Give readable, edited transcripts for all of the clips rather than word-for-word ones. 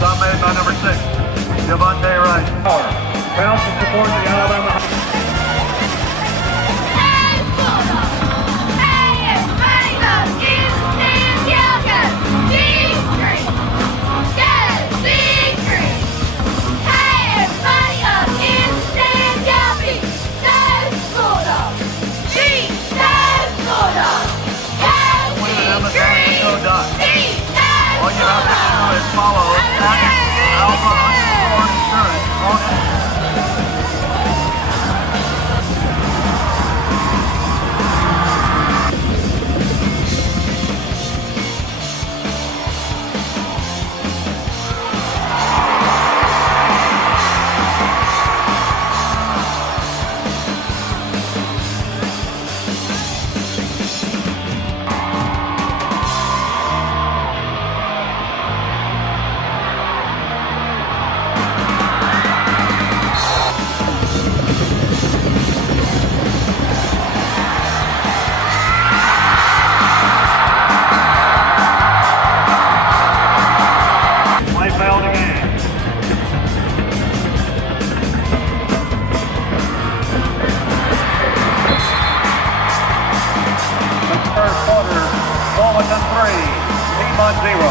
Stop made by number 6, Devontae Wright. Proud to support the Alabama. All you have to do is follow Alpha_Insurance on Instagram. First quarter, Wilmington 3, Piedmont 0.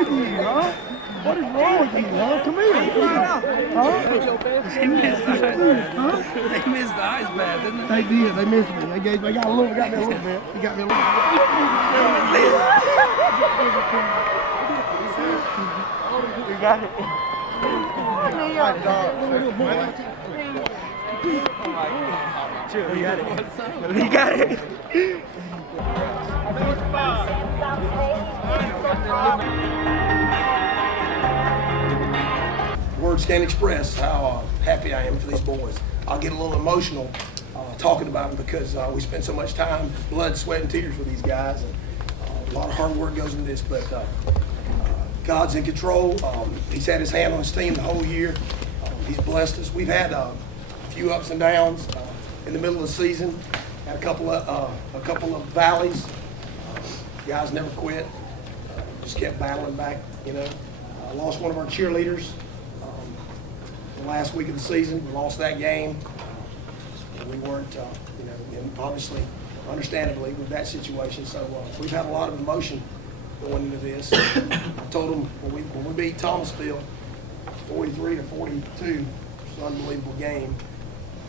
with you, huh? What is wrong with you, huh? Come here. Huh? They missed the ice. Huh? They missed the ice bath, didn't they? They did. They missed me. They got me a little bit. They got me a little bit. You got it. He got it. Words can't express how happy I am for these boys. I'll get a little emotional talking about them because we spend so much time, blood, sweat, and tears with these guys. And, a lot of hard work goes into this, but God's in control. He's had his hand on his team the whole year. He's blessed us. We've had a few ups and downs in the middle of the season. Had a couple of valleys. Guys never quit. Just kept battling back. Lost one of our cheerleaders the last week of the season. We lost that game. We weren't, and obviously, understandably, with that situation. So we've had a lot of emotion going into this. I told them when we beat Thomasville 43-42, it's an unbelievable game.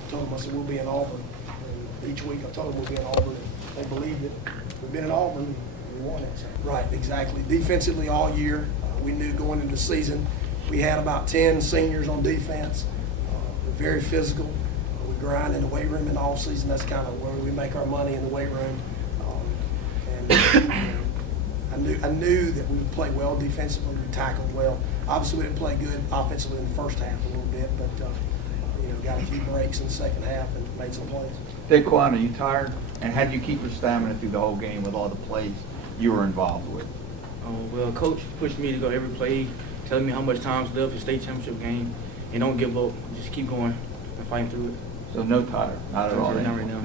I told them, I said, we'll be in Auburn. And each week I told them we'll be in Auburn. And they believed it. We've been in Auburn and we won it. So. Right, exactly. Defensively all year, we knew going into the season, we had about 10 seniors on defense. We're very physical. We grind in the weight room in the off season. That's kind of where we make our money, in the weight room. I knew that we would play well defensively. We tackled well. Obviously, we didn't play good offensively in the first half a little bit, but got a few breaks in the second half and made some plays. Daquan, are you tired? And how do you keep your stamina through the whole game with all the plays you were involved with? Well, Coach pushed me to go every play, telling me how much time's left for state championship game, and don't give up. Just keep going and fighting through it. So no tired, not at all. Not right now.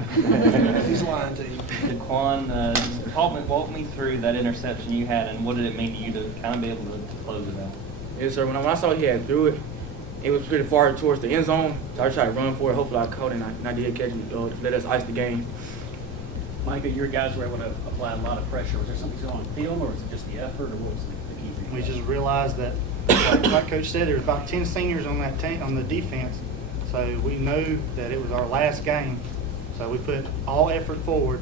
He's lying to you. Daquan, walk me through that interception you had, and what did it mean to you to kind of be able to close it out? Yes, sir. When I saw he had threw it, it was pretty far towards the end zone. So I tried to run for it. Hopefully I caught it, and I did catch it to let us ice the game. Micah, your guys were able to apply a lot of pressure. Was there something going on the field, or was it just the effort, or what was the key thing? We just realized that, like Coach said, there was about 10 seniors on that team, on the defense. So we knew that it was our last game. So we put all effort forward,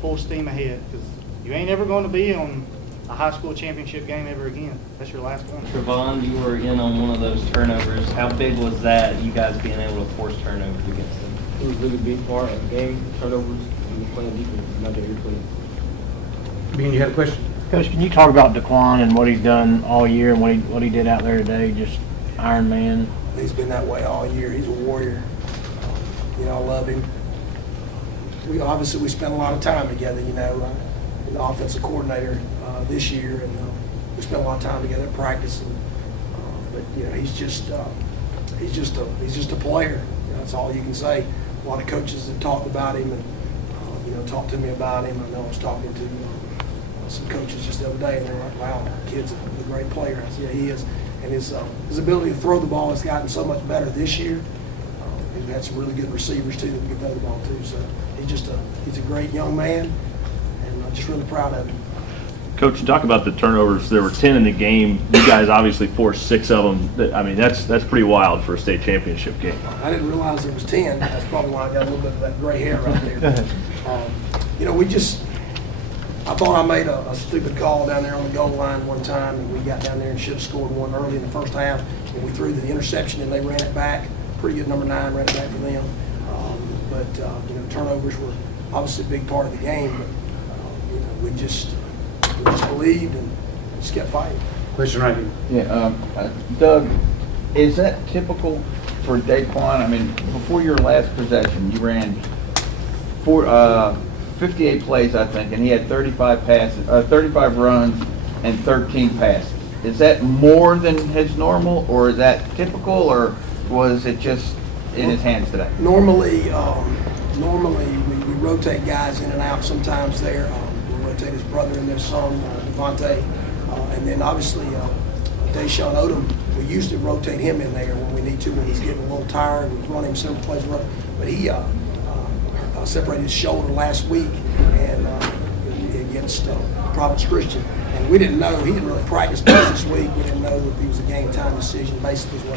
full steam ahead, because you ain't ever going to be on a high school championship game ever again. That's your last one. Trevon, you were in on one of those turnovers. How big was that, you guys being able to force turnovers against them? It was a really big part of the game. Turnovers, we were playing defense, not that we were playing. Bean, you had a question? Coach, can you talk about Daquan and what he's done all year and what he did out there today? Just Iron Man. He's been that way all year. He's a warrior. I love him. We spent a lot of time together. The offensive coordinator this year, and we spent a lot of time together at practice. But he's just a player. That's all you can say. A lot of coaches have talked about him and talked to me about him. I know I was talking to some coaches just the other day, and they're like, "Wow, the kid's a great player." I said, "Yeah, he is." And his ability to throw the ball has gotten so much better this year. We've had some really good receivers too that can throw the ball too. So he's a great young man, and I'm just really proud of him. Coach, you talk about the turnovers. There were 10 in the game. You guys obviously forced 6 of them. I mean, that's pretty wild for a state championship game. I didn't realize there was 10. That's probably why I got a little bit of that gray hair right there. I thought I made a stupid call down there on the goal line one time, and we got down there and should have scored one early in the first half, and we threw the interception and they ran it back. Pretty good number 9 ran it back for them. Turnovers were obviously a big part of the game, but we just believed and just kept fighting. Question right here. Yeah, Doug, is that typical for Daquan? I mean, before your last possession, you ran 58 plays, I think, and he had 35 runs and 13 passes. Is that more than his normal, or is that typical, or was it just in his hands today? Normally we rotate guys in and out sometimes there. We rotate his brother and their son, Devontae, and then obviously Deshaun Odom, we usually rotate him in there when we need to, when he's getting a little tired. We run him several plays, but he separated his shoulder last week, and again against Providence Christian. And we didn't know, he didn't really practice much this week. We didn't know that he was a game time decision, basically is what